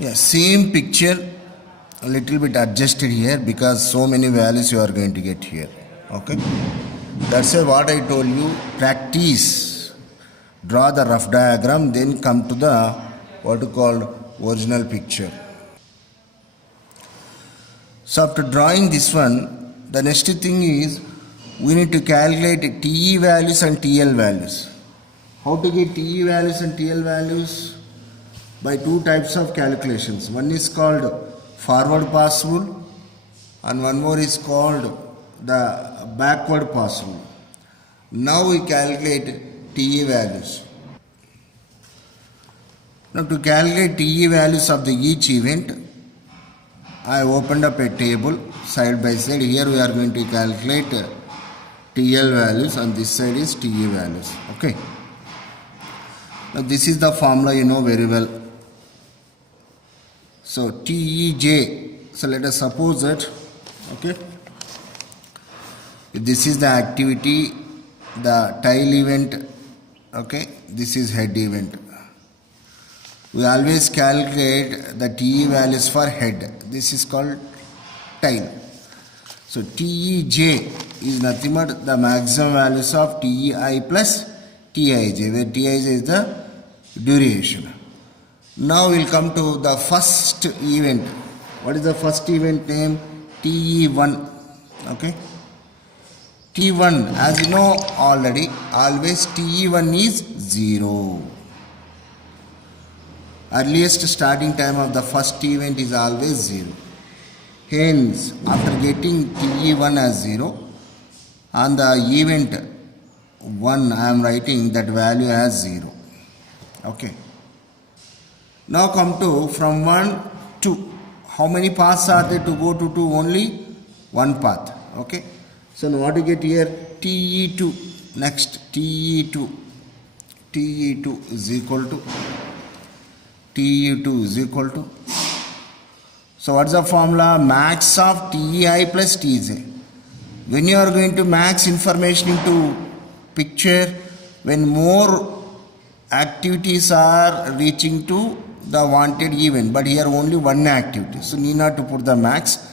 Yeah, same picture, a little bit adjusted here because so many values you are going to get here. Okay, that's why what I told you, practice, draw the rough diagram, then come to the what you call original picture. So after drawing this one, the next thing is we need to calculate TE values and TL values. How to get TE values and TL values? By two types of calculations. One is called forward pass rule and one more is called the backward pass rule. Now we calculate TE values. Now to calculate TE values of the each event, I opened up a table side by side. Here we are going to calculate TL values and this side is TE values. Okay. Now this is the formula you know very well. So TEJ, so let us suppose that, okay, this is the activity, the tile event, okay, this is head event. We always calculate the TE values for head. This is called tile. So TEJ is nothing but the maximum values of TEI plus TIJ, where TIJ is the duration. Now we'll come to the first event. What is the first event name? TE1. Okay. T1, as you know already, always TE1 is 0. Earliest starting time of the first event is always 0. Hence, after getting TE1 as 0, on the event 1 I am writing that value as 0. Okay. Now come to from 1 to, how many paths are there to go to 2? Only one path. Okay. So now what you get here? TE2. Next TE2. TE2 is equal to TE2 is equal to. So what's the formula? Max of TEI plus TJ. When you are going to max information into picture, when more activities are reaching to the wanted event, but here only one activity, so need not to put the max,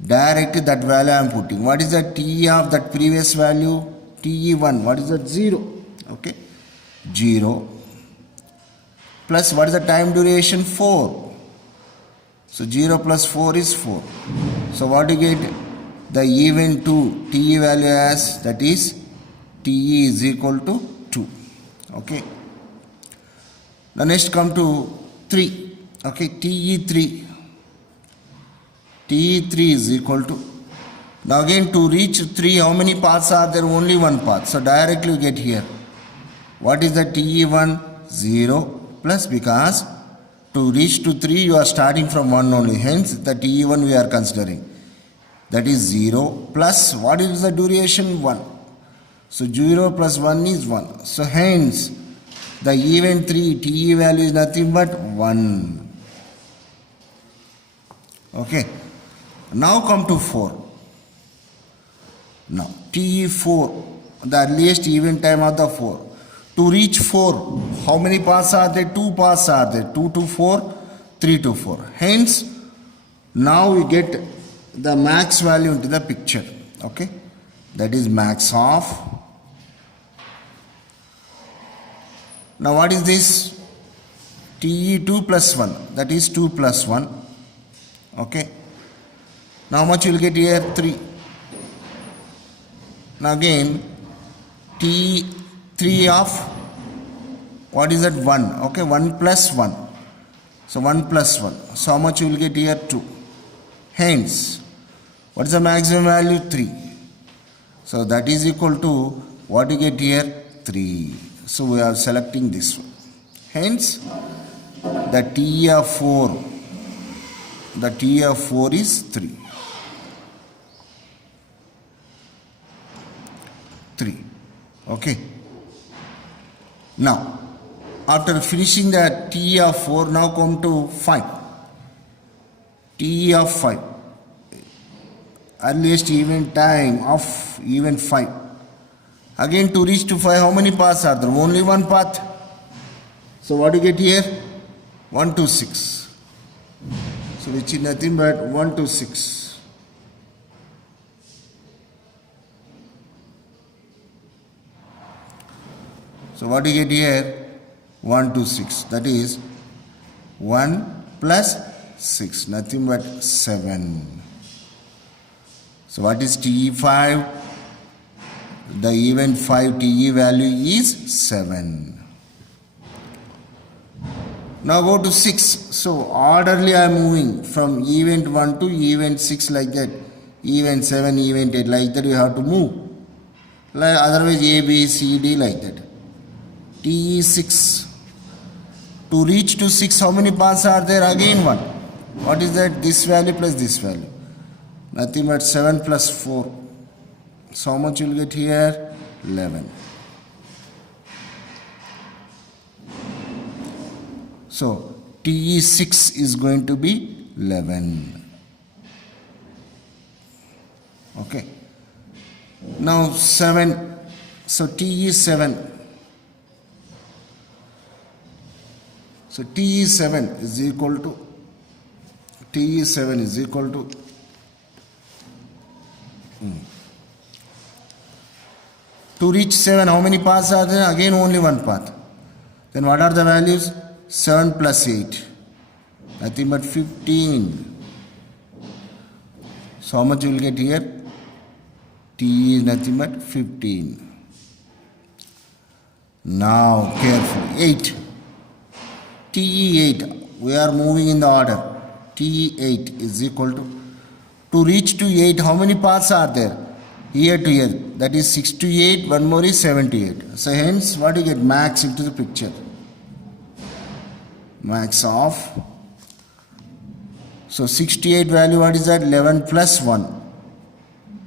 directly that value I am putting. What is the TE of that previous value? TE1, what is that? 0. Okay, 0 plus what is the time duration? 4. So 0 plus 4 is 4. So what you get? The event 2 TE value as, that is TE is equal to 2. Okay. The next come to 3. Okay, TE3. TE3 is equal to. Now again to reach 3, how many paths are there? Only one path. So directly you get here. What is the TE1? 0 plus, because to reach to 3 you are starting from 1 only. Hence the TE1 we are considering. That is 0 plus what is the duration? 1. So 0 plus 1 is 1. So hence the event 3 TE value is nothing but 1. Okay. Now come to 4. Now TE4, the earliest event time of the 4. To reach 4, how many paths are there? 2 paths are there. 2 to 4, 3 to 4. Hence, now we get the max value into the picture. Okay. That is max of. Now what is this? TE2 plus 1. That is 2 plus 1. Okay. Now how much you will get here? 3. Now again T3 of, what is that? 1. Okay, 1 plus 1. So 1 plus 1. So how much you will get here? 2. Hence, what is the maximum value? 3. So that is equal to, what you get here? 3. So we are selecting this one. Hence, the TE of 4, the TE of 4 is 3. 3. Okay. Now, after finishing the TE of 4, now come to 5. TE of 5. Earliest event time of event 5. Again to reach to 5, how many paths are there? Only one path. So what do you get here? 1 to 6. So which is nothing but 1 to 6. So what do you get here? 1 to 6. That is 1 plus 6. Nothing but 7. So what is TE5? The event 5 TE value is 7. Now go to 6. So orderly I am moving from event 1 to event 6 like that. Event 7, event 8 like that you have to move. Like otherwise A, B, C, D like that. TE6. To reach to 6 how many paths are there? Again 1. What is that? This value plus this value. Nothing but 7 plus 4. So how much you will get here? 11. So TE6 is going to be 11. Okay. Now 7. So TE7. So TE7 is equal to to reach 7 how many paths are there? Again only one path. Then what are the values? 7 plus 8. Nothing but 15. So how much you will get here? T is nothing but 15. Now carefully. 8. TE8. We are moving in the order. TE8 is equal to reach to 8 how many paths are there? Here to here. That is 6 to 8. One more is 7 to 8. So hence what you get? Max into the picture. Max of. So 68 value, what is that? 11 plus 1.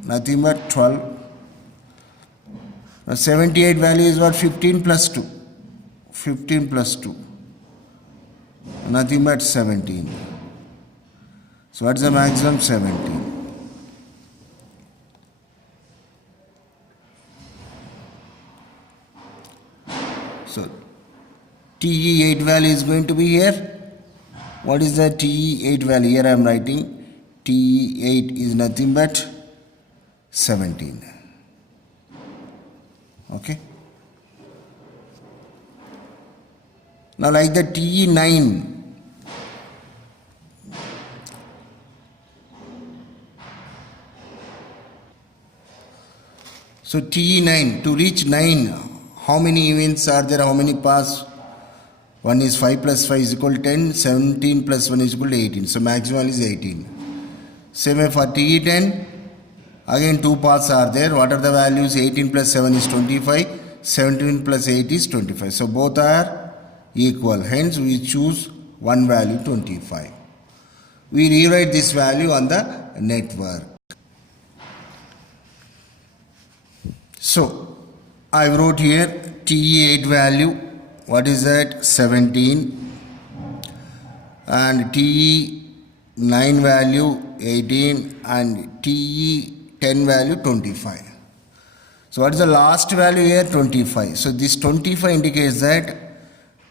Nothing but 12. Now 78 value is what? 15 plus 2. 15 plus 2. Nothing but 17. So what is the maximum? 17. So TE8 value is going to be here. What is the TE8 value? Here I am writing TE8 is nothing but 17. Okay. Now like the TE9. So TE9, to reach 9, how many events are there? How many paths? 1 is 5 plus 5 is equal to 10. 17 plus 1 is equal to 18. So maximum is 18. Same way for TE10. Again 2 paths are there. What are the values? 18 plus 7 is 25. 17 plus 8 is 25. So both are equal. Hence we choose one value 25. We rewrite this value on the network. So I wrote here TE8 value. What is that? 17. And TE9 value 18 and TE10 value 25. So what is the last value here? 25. So this 25 indicates that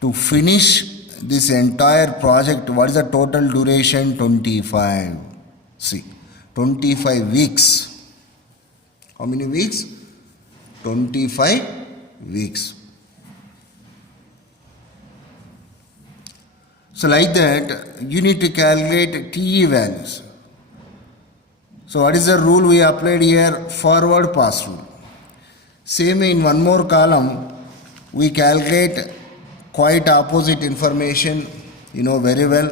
to finish this entire project, what is the total duration? 25. See, 25 weeks. How many weeks? 25 weeks. So like that, you need to calculate TE values. So what is the rule we applied here? Forward pass rule. Same in one more column, we calculate quite opposite information. You know very well.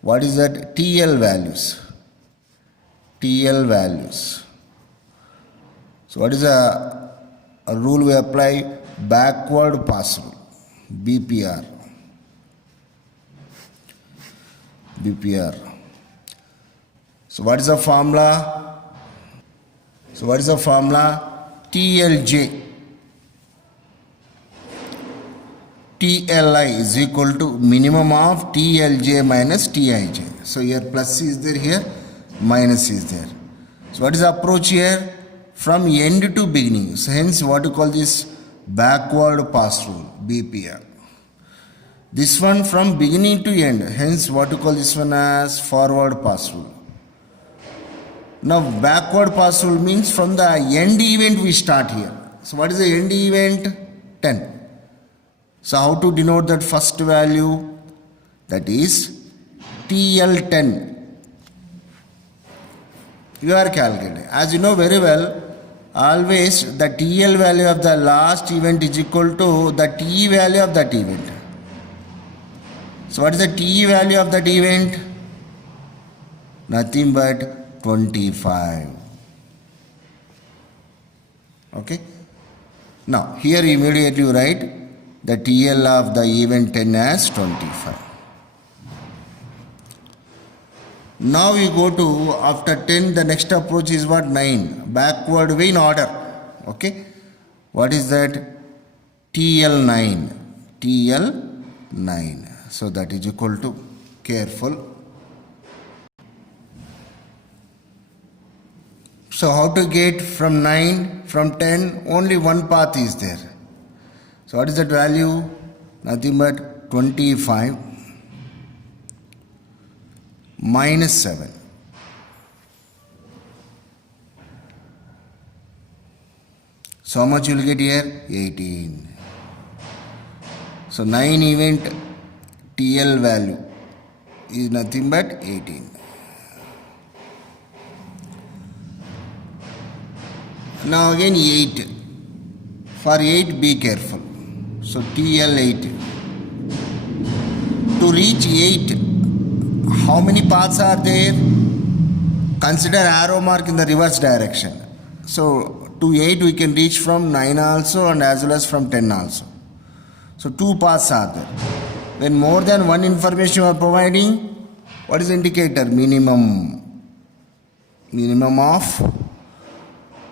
What is that? TL values. TL values. So what is a rule we apply? Backward pass rule. BPR. BPR. So what is the formula? So what is the formula? TLJ. TLI is equal to minimum of TLJ minus TIJ. So here plus is there, here minus is there. So what is the approach here? From end to beginning. So hence what you call this? Backward pass rule, BPR. This one from beginning to end. Hence, what you call this one as forward pass rule. Now, backward pass rule means from the end event we start here. So, what is the end event? 10. So, how to denote that first value? That is TL10. You are calculating. As you know very well, always the TL value of the last event is equal to the TE value of that event. So what is the TE value of that event? Nothing but 25. Okay. Now here immediately you write the TL of the event 10 as 25. Now we go to after 10, the next approach is what? 9. Backward way in order. Okay. What is that? TL9. TL9. So that is equal to, careful. So how to get from 9, from 10? Only one path is there. So what is that value? Nothing but 25 minus 7. So how much you will get here? 18. So 9 event TL value is nothing but 18. Now again 8. For 8 be careful. So TL8. To reach 8, how many paths are there? Consider arrow mark in the reverse direction. So to 8 we can reach from 9 also and as well as from 10 also. So 2 paths are there. When more than one information you are providing, what is the indicator? Minimum. Minimum of,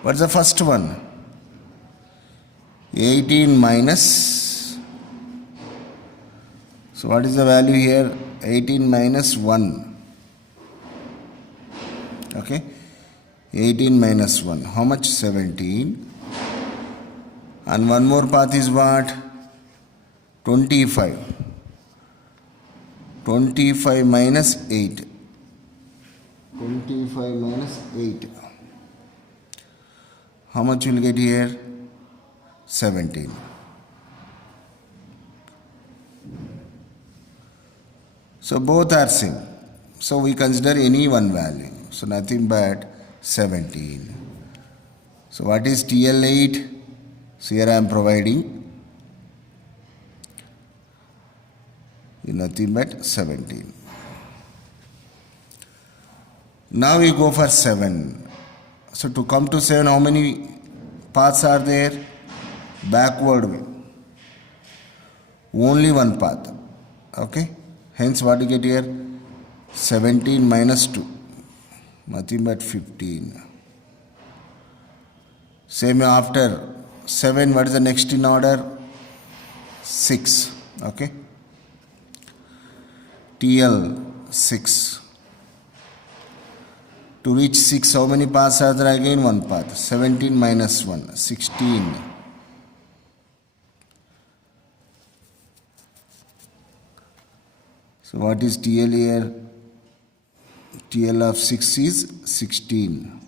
what is the first one? 18 minus. So what is the value here? 18 minus 1. Okay. 18 minus 1. How much? 17. And one more path is what? 25. 25 minus 8. 25 minus 8. How much you will get here? 17. So both are same. So we consider any one value. So nothing but 17. So what is TL8? So here I am providing nothing but 17. Now we go for 7. So to come to 7, how many paths are there? Backward way. Only one path. Okay. Hence what you get here? 17 minus 2. Nothing but 15. Same after 7, what is the next in order? 6. Okay. TL 6. To reach 6, how many paths are there? Again one path. 17 minus 1, 16. So what is TL here? TL of 6 is 16.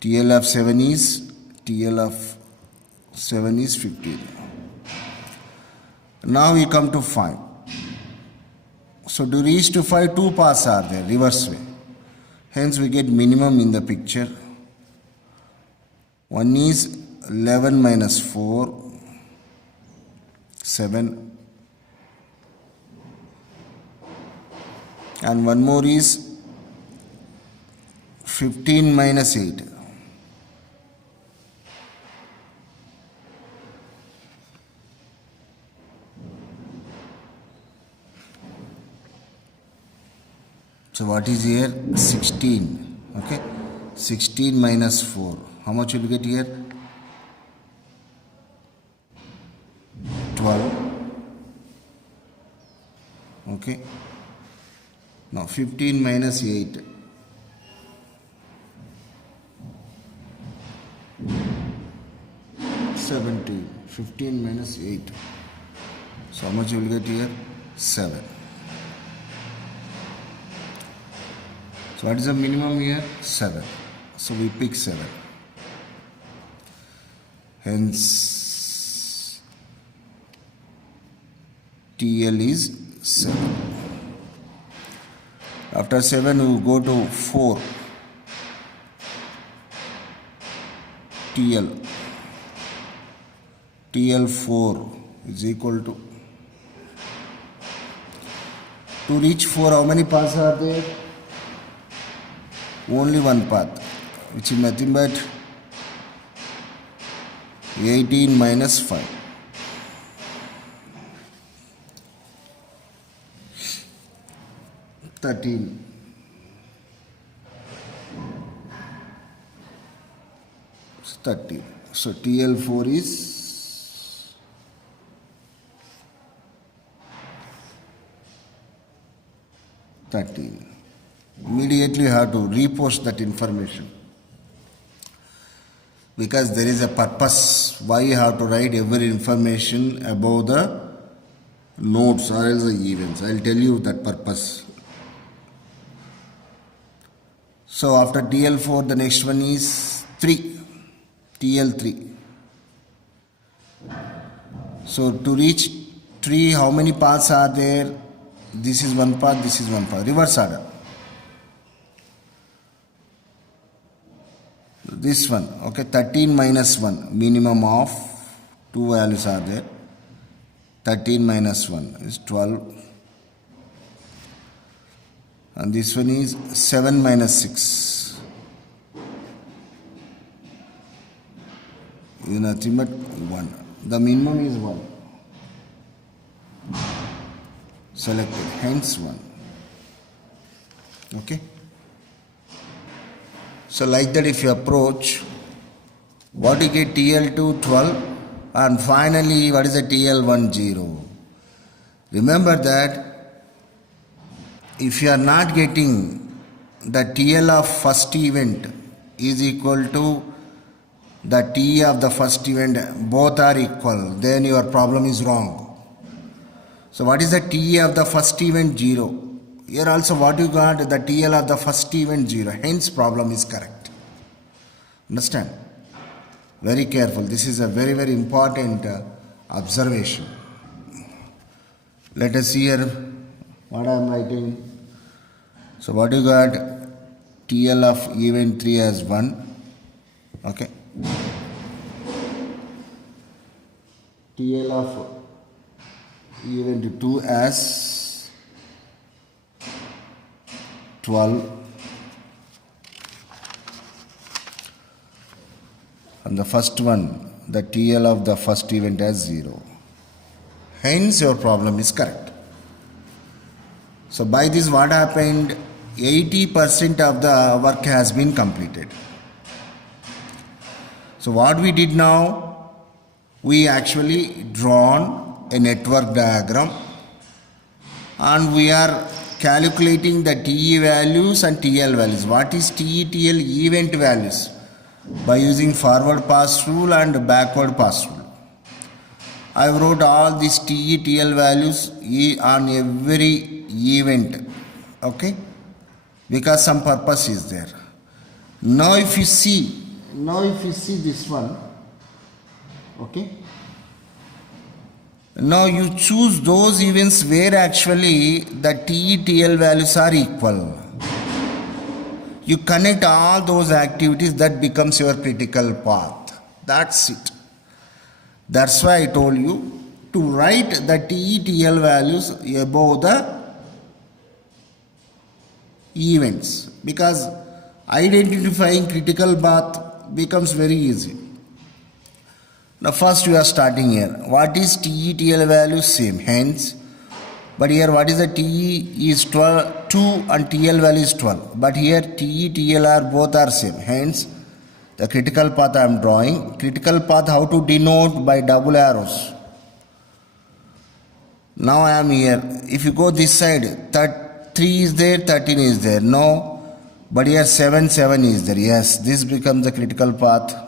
TL of 7 is 15. Now we come to 5. So to reach to 5, 2 paths are there, reverse way. Hence we get minimum in the picture. One is 11 minus 4, 7. And one more is 15 minus 8. So what is here? 16. Okay. 16 minus 4. How much will you get here? 12. Okay. Now 15 minus 8. 17. 15 minus 8. So how much you will get here? 7. So what is the minimum here? 7. So we pick 7. Hence TL is 7. After 7 we go to 4. TL4 is equal to reach 4, how many paths are there? Only one path, which is nothing but 18 minus 5. $13. So TL4 is 13. Immediately you have to repost that information, because there is a purpose why you have to write every information about the nodes or else the events. I will tell you that purpose. So after TL4 the next one is 3. TL3. So to reach 3, how many paths are there? This is one path, this is one path. Reverse order. This one, okay, 13 minus 1, minimum of 2 values are there. 13 minus 1 is 12. And this one is 7 minus 6. Is nothing but 1. The minimum is 1. Selected, hence 1. Okay. So like that if you approach, what you get? TL2 12, and finally what is the TL1 0. Remember that if you are not getting the TL of first event is equal to the T of the first event, both are equal, then your problem is wrong. So what is the T of the first event? 0. Here also what you got? The TL of the first event 0. Hence problem is correct. Understand? Very careful. This is a very, very important observation. Let us see here what I am writing. So what you got? TL of event 3 as 1. Okay. TL of event 2 as 12. And the first one, the TL of the first event as 0. Hence your problem is correct. So by this what happened? 80% of the work has been completed. So what we did now? We actually drawn a network diagram and we are calculating the TE values and TL values. What is TE, TL event values? By using forward pass rule and backward pass rule. I wrote all these TE, TL values on every event. Okay? Because some purpose is there. Now if you see this one, okay? Now you choose those events where actually the TE, TL values are equal. You connect all those activities, that becomes your critical path. That's it. That's why I told you to write the TE, TL values above the events, because identifying critical path becomes very easy. Now first we are starting here. What is TE, TL value? Same. Hence, but here what is the TE is 2 and TL value is 12. But here TE, TL are both are same. Hence, the critical path I am drawing. Critical path how to denote? By double arrows. Now I am here. If you go this side, 3 is there, 13 is there. No. But here 7 is there. Yes, this becomes the critical path.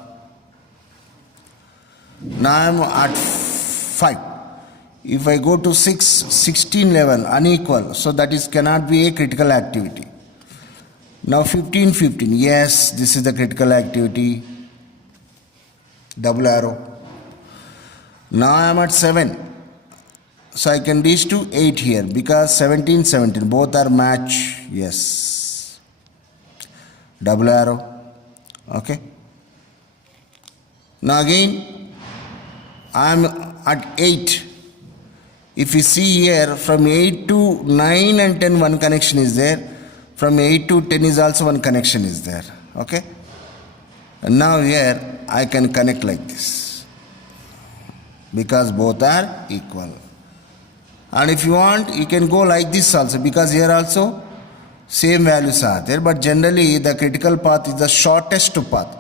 Now I am at 5. If I go to 6, 16, 11, unequal. So that is cannot be a critical activity. Now 15, 15. Yes, this is the critical activity. Double arrow. Now I am at 7. So I can reach to 8 here because 17, 17. Both are match. Yes. Double arrow. Okay. Now again, I am at 8. If you see here, from 8 to 9 and 10, one connection is there. From 8 to 10 is also one connection is there. Okay. And now here, I can connect like this. Because both are equal. And if you want, you can go like this also. Because here also, same values are there. But generally, the critical path is the shortest path.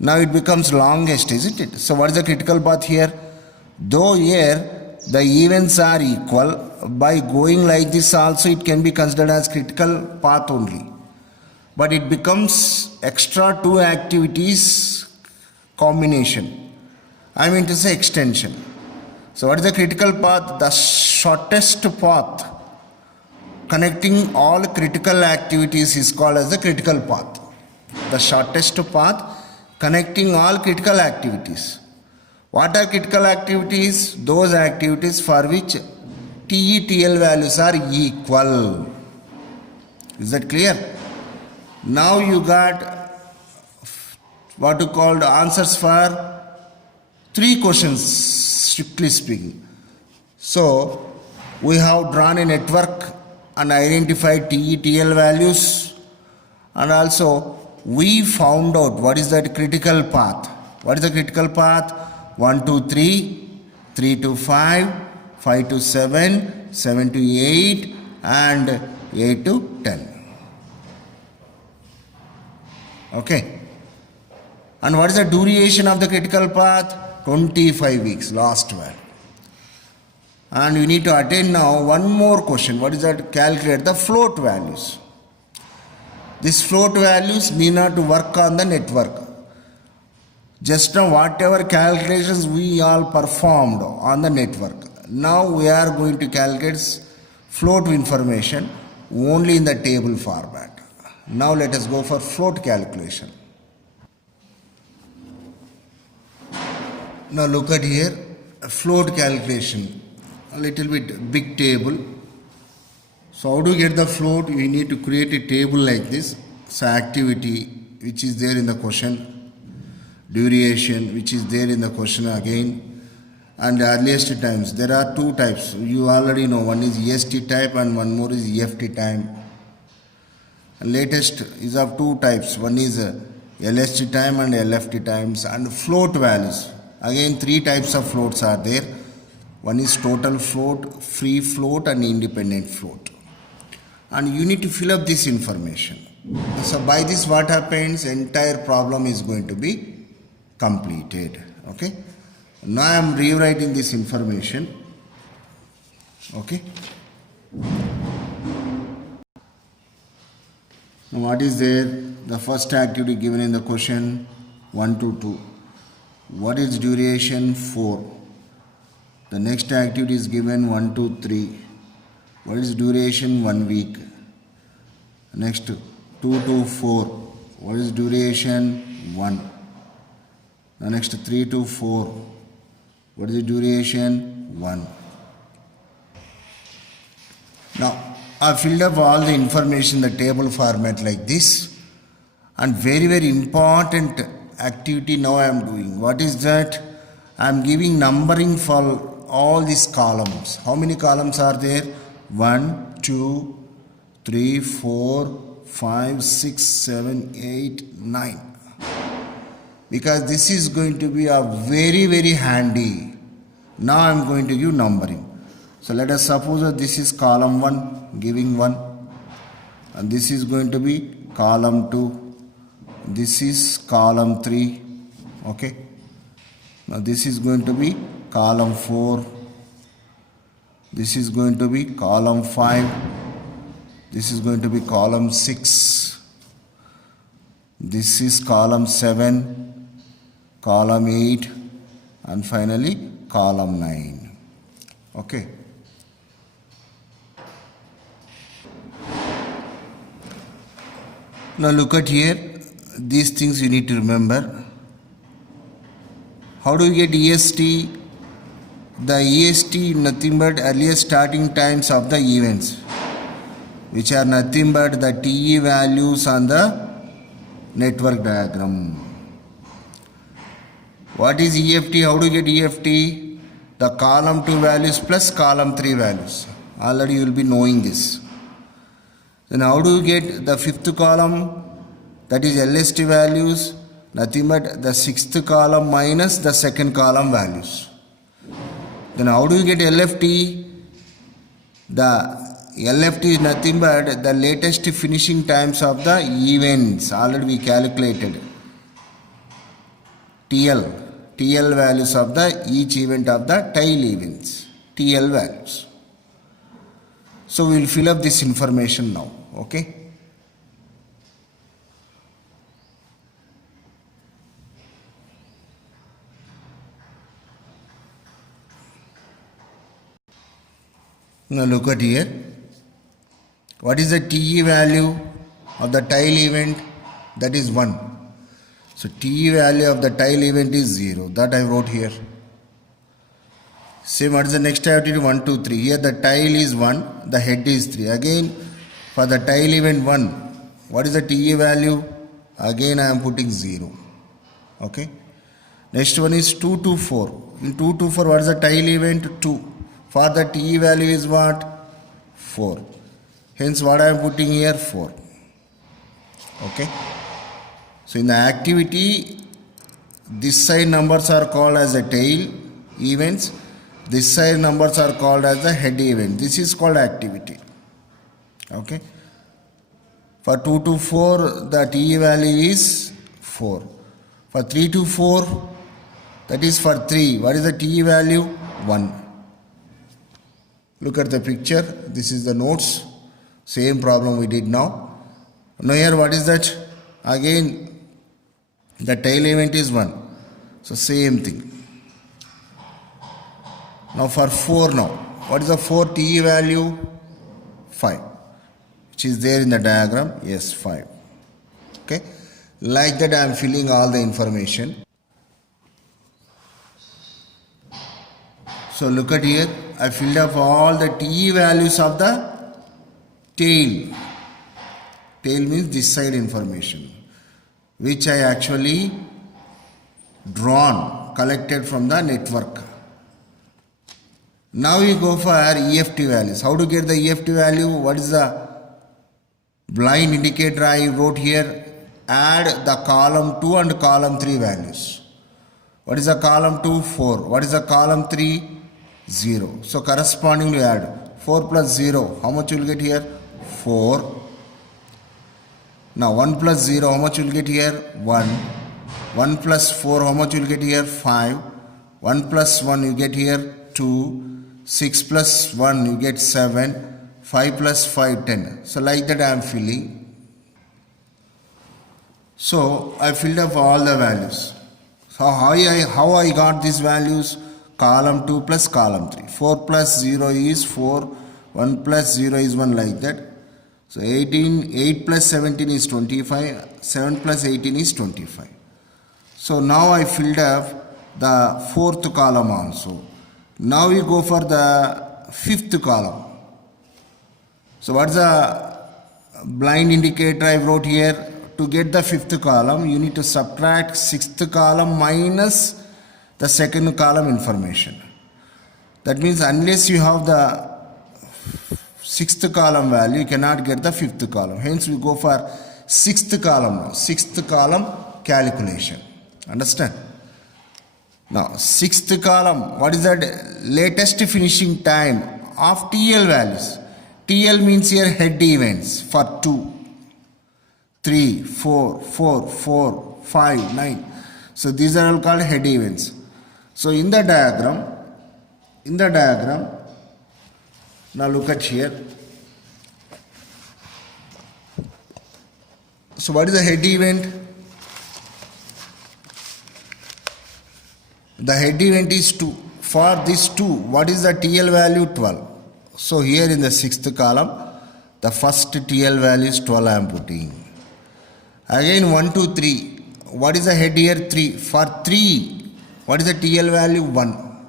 Now it becomes longest, isn't it? So what is the critical path here? Though here, the events are equal, by going like this also it can be considered as critical path only. But it becomes extra two activities combination. I mean to say extension. So what is the critical path? The shortest path connecting all critical activities is called as the critical path. The shortest path connecting all critical activities. What are critical activities? Those activities for which TETL values are equal. Is that clear? Now you got what you called answers for 3 questions, strictly speaking. So we have drawn a network and identified TETL values, and also we found out what is that critical path. What is the critical path? 1 to 3, 3 to 5, 5 to 7, 7 to 8, and 8 to 10. Okay. And what is the duration of the critical path? 25 weeks, last one. And you need to attend now one more question. What is that? Calculate the float values. These float values need not to work on the network. Just now whatever calculations we all performed on the network. Now we are going to calculate float information only in the table format. Now let us go for float calculation. Now look at here, float calculation, a little bit big table. So how do you get the float? We need to create a table like this. So activity which is there in the question, duration which is there in the question again, and earliest times. There are 2 types. You already know, one is EST type and one more is EFT time. And latest is of 2 types. One is LST time and LFT times, and float values. Again 3 types of floats are there. One is total float, free float, and independent float. And you need to fill up this information. So by this what happens? Entire problem is going to be completed. Okay. Now I am rewriting this information. Okay. Now what is there? The first activity given in the question 1 to 2. What is duration? 4. The next activity is given 1 to 3. What is duration? 1 week. Next 2 to 4. What is duration? 1. The next 3 to 4. What is the duration? 1. Now I filled up all the information in the table format like this, and very important activity now I am doing. What is that? I am giving numbering for all these columns. How many columns are there? 1, 2, 3, 4, 5, 6, 7, 8, 9. Because this is going to be a very handy. Now I am going to give numbering. So let us suppose that this is column 1, giving 1, and this is going to be column 2, this is column 3. Okay. Now this is going to be column 4, this is going to be column 5, this is going to be column 6, this is column 7, column 8, and finally column 9. Okay. Now look at here, these things you need to remember. How do you get EST? The EST nothing but earliest starting times of the events, which are nothing but the TE values on the network diagram. What is EFT? How do you get EFT? The column 2 values plus column 3 values. Already you will be knowing this. Then how do you get the fifth column? That is LST values. Nothing but the sixth column minus the second column values. Then how do you get LFT? The LFT is nothing but the latest finishing times of the events. Already we calculated. TL values of the each event of the tail events. TL values. So we will fill up this information now. Okay. Now look at here. What is the TE value of the tail event? That is 1. So TE value of the tail event is 0. That I wrote here. Same, what is the next I have to do? 1, 2, 3. Here the tail is 1, the head is 3. Again for the tail event 1, what is the TE value? Again I am putting 0. Okay. Next one is 2 to 4. In 2 to 4, what is the tail event? 2. For the TE value is what? 4. Hence what I am putting here? 4. Okay. So in the activity, this side numbers are called as the tail events. This side numbers are called as the head event. This is called activity. Okay. For 2 to 4, the TE value is 4. For 3 to 4, that is for 3. What is the TE value? 1. Look at the picture. This is the notes. Same problem we did now. Now here what is that? Again, the tail event is 1. So same thing. Now for 4 now. What is the 4 TE value? 5. Which is there in the diagram. Yes, 5. Okay. Like that I am filling all the information. So look at here. I filled up all the TE values of the tail. Tail means this side information, which I actually collected from the network. Now we go for EFT values. How to get the EFT value? What is the blind indicator I wrote here? Add the column 2 and column 3 values. What is the column 2? 4. What is the column 3? 0. So correspondingly add 4 plus 0. How much you will get here? 4. Now 1 plus 0. How much you will get here? 1. 1 plus 4. How much you will get here? 5. 1 plus 1 you get here? 2. 6 plus 1 you get 7. 5 plus 5 10. So like that I am filling. So I filled up all the values. So how I got these values? Column 2 plus column 3. 4 plus 0 is 4. 1 plus 0 is 1, like that. So 8 plus 17 is 25. 7 plus 18 is 25. So now I filled up the fourth column also. Now we go for the fifth column. So what is the blind indicator I wrote here? To get the fifth column, you need to subtract sixth column minus the second column information. That means unless you have the sixth column value, you cannot get the fifth column. Hence we go for sixth column now. Sixth column calculation. Understand? Now sixth column, what is that? Latest finishing time of TL values. TL means here head events for 2, 3, 4, 4, 4, 5, 9. So these are all called head events. So in the diagram, now look at here. So what is the head event? The head event is 2. For this 2, what is the TL value? 12. So here in the sixth column, the first TL value is 12 I am putting. Again 1, 2, 3. What is the head here? 3. For 3, what is the TL value? 1.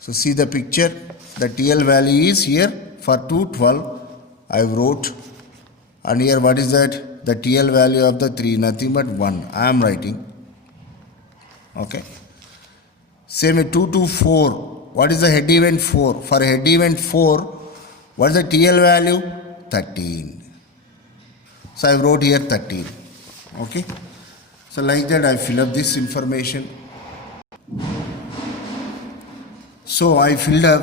So see the picture. The TL value is here for 2, 12. I wrote. And here what is that? The TL value of the 3, nothing but 1. I am writing. Okay. Same way 2 to 4. What is the head event? 4. For head event 4, what is the TL value? 13. So I wrote here 13. Okay. So like that I fill up this information. So I filled up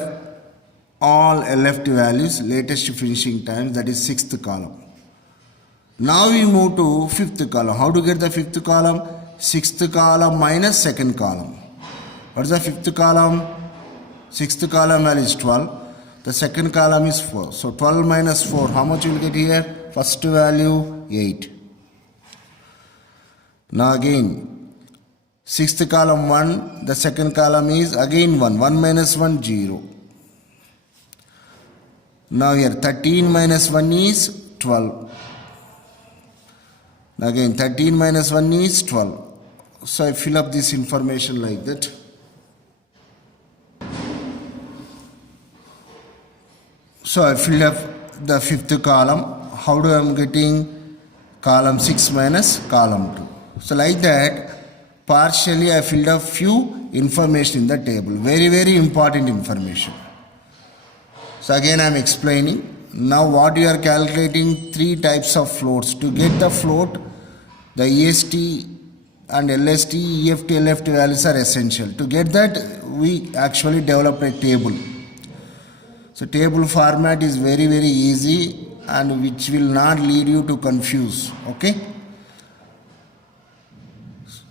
all LFT values, latest finishing times, that is sixth column. Now we move to fifth column. How to get the fifth column? Sixth column minus second column. What is the fifth column? Sixth column value is 12. The second column is 4. So 12 minus 4, how much you will get here? First value 8. Now again, sixth column 1, the second column is again 1. 1 minus 1, 0. Now here 13 minus 1 is 12. Again 13 minus 1 is 12. So I fill up this information like that. So I filled up the fifth column. How do I am getting column 6 minus column 2? So like that, partially I filled up few information in the table. Very important information. So again I am explaining. Now what you are calculating, 3 types of floats. To get the float, the EST and LST, EFT, LFT values are essential. To get that, we actually developed a table. So table format is very easy and which will not lead you to confuse. Okay.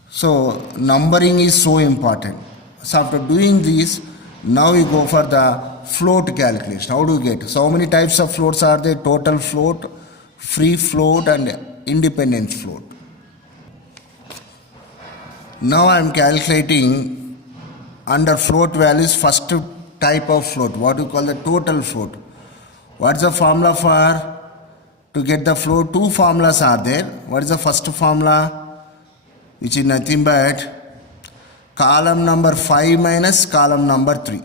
So numbering is so important. So after doing this, now we go for the float calculation. How do you get? So how many types of floats are there? Total float, free float and independent float. Now I am calculating under float values first type of float, what you call the total float. What's the formula for? To get the float, 2 formulas are there. What is the first formula? Which is nothing but column number 5 minus column number 3.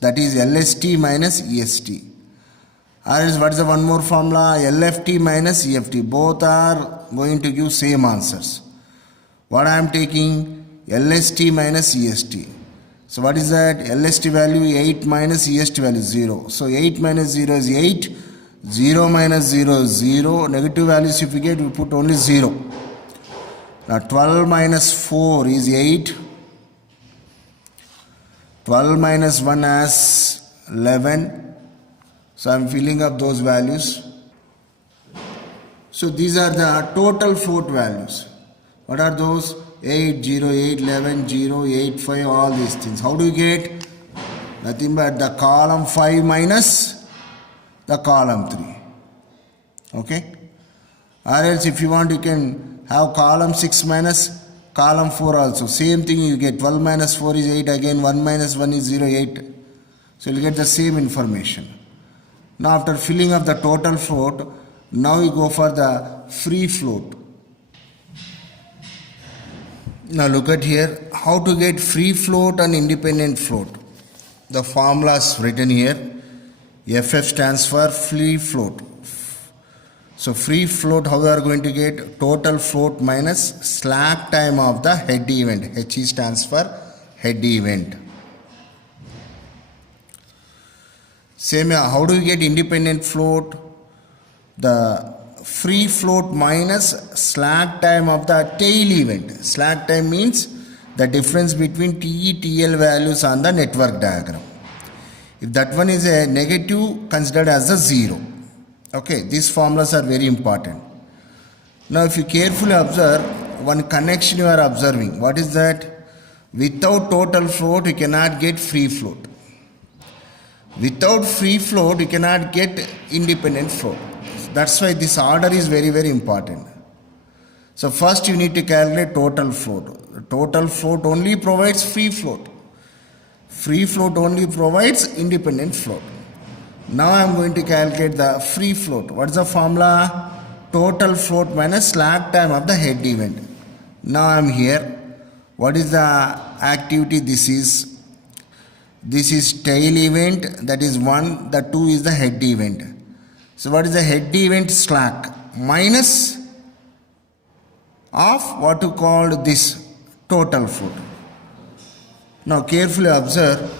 That is LST minus EST. Or else what is the one more formula? LFT minus EFT. Both are going to give same answers. What I am taking? LST minus EST. So what is that? LST value 8 minus EST value 0. So 8 minus 0 is 8. 0 minus 0 is 0. Negative values if we get, we put only 0. Now 12 minus 4 is 8. 12 minus 1 as 11. So I am filling up those values. So these are the total float values. What are those? 8, 0, 8, 11, 0, 8, 5, all these things. How do you get? Nothing but the column 5 minus the column 3. Okay? Or else if you want, you can have column 6 minus column 4 also. Same thing you get. 12 minus 4 is 8. Again 1 minus 1 is 0, 8. So you will get the same information. Now after filling up the total float, now you go for the free float. Now look at here, how to get free float and independent float. The formula is written here. FF stands for free float. So free float, how we are going to get? Total float minus slack time of the head event. HE stands for head event. Same, how do you get independent float? The free float minus slack time of the tail event. Slack time means the difference between TE, TL values on the network diagram. If that one is a negative, considered as a 0. Okay, these formulas are very important. Now if you carefully observe, one connection you are observing. What is that? Without total float, you cannot get free float. Without free float, you cannot get independent float. That's why this order is very important. So first you need to calculate total float. Total float only provides free float. Free float only provides independent float. Now I am going to calculate the free float. What is the formula? Total float minus slack time of the head event. Now I am here. What is the activity? This is tail event, that is 1. The 2 is the head event. So what is the head event? Slack minus of what you call this total float. Now carefully observe.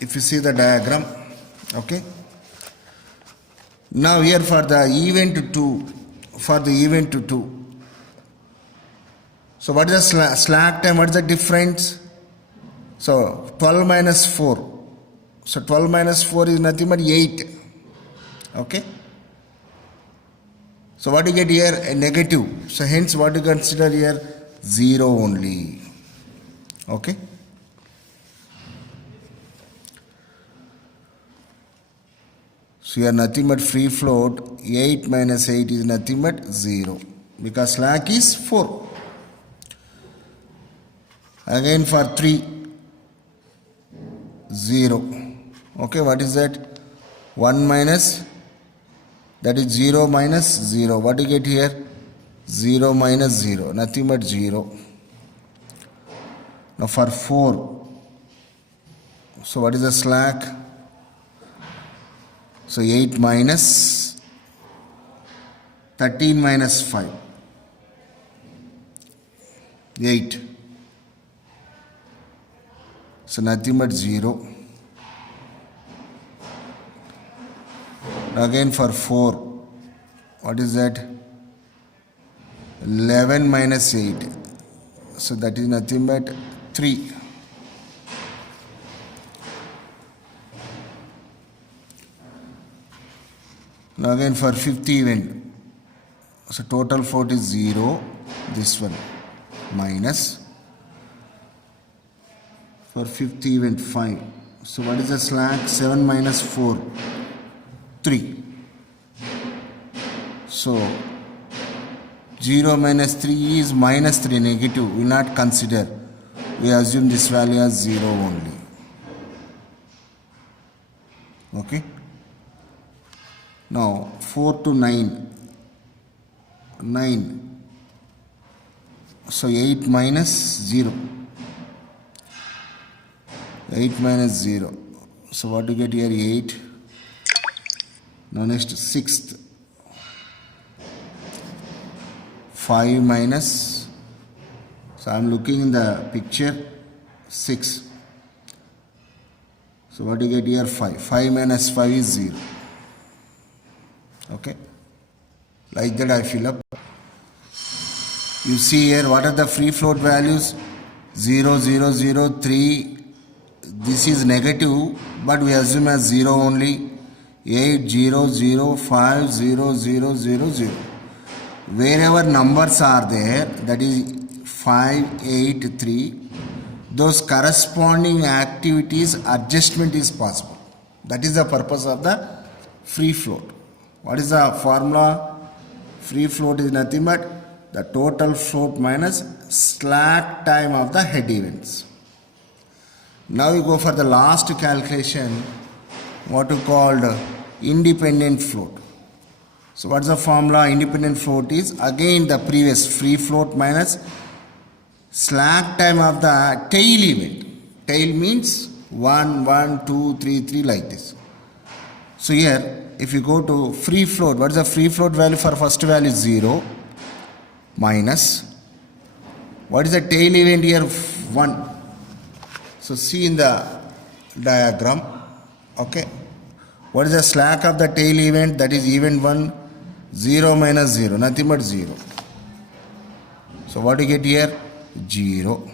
If you see the diagram, okay. Now here for the event 2, so what is the slack time? What is the difference? So 12 minus 4. So 12 minus 4 is nothing but 8. Okay. So what you get here? A negative. So hence what you consider here? 0 only. Okay. So here nothing but free float. 8 minus 8 is nothing but 0. Because slack is 4. Again for 3. 0. Okay, what is that? 1 minus, that is 0 minus 0. What do you get here? 0 minus 0. Nothing but 0. Now for 4. So what is the slack? So 8 minus 13 minus 5. 8. So nothing but 0. Again for 4. What is that? 11 minus 8. So that is nothing but 3. Now again for 5th event. So total float is 0. This one minus. For 5th event 5. So what is the slack? 7 minus 4. 3. So 0 minus 3 is minus 3, negative. We will not consider. We assume this value as 0 only. Okay. Now 4 to 9. 9. So 8 minus 0. 8 minus 0. So what do you get here? 8. Now next 6th. 5 minus. So I am looking in the picture. 6. So what do you get here? 5. 5 minus 5 is 0. Okay. Like that I fill up. You see here what are the free float values? 0, 0, 0, 3. This is negative, but we assume as 0 only. 8, 0, 0, 5, 0, 0, 0, 0. Wherever numbers are there, that is 5, 8, 3, those corresponding activities adjustment is possible. That is the purpose of the free float. What is the formula? Free float is nothing but the total float minus slack time of the head events. Now we go for the last calculation, what we called independent float. So what's the formula? Independent float is again the previous free float minus slack time of the tail event. Tail means 1, 1, 2, 3, 3 like this. So here if you go to free float, what is the free float value for first value? 0 minus, what is the tail event here? 1. So see in the diagram, okay. What is the slack of the tail event? That is event 1, 0 minus 0, nothing but 0. So what do you get here? 0.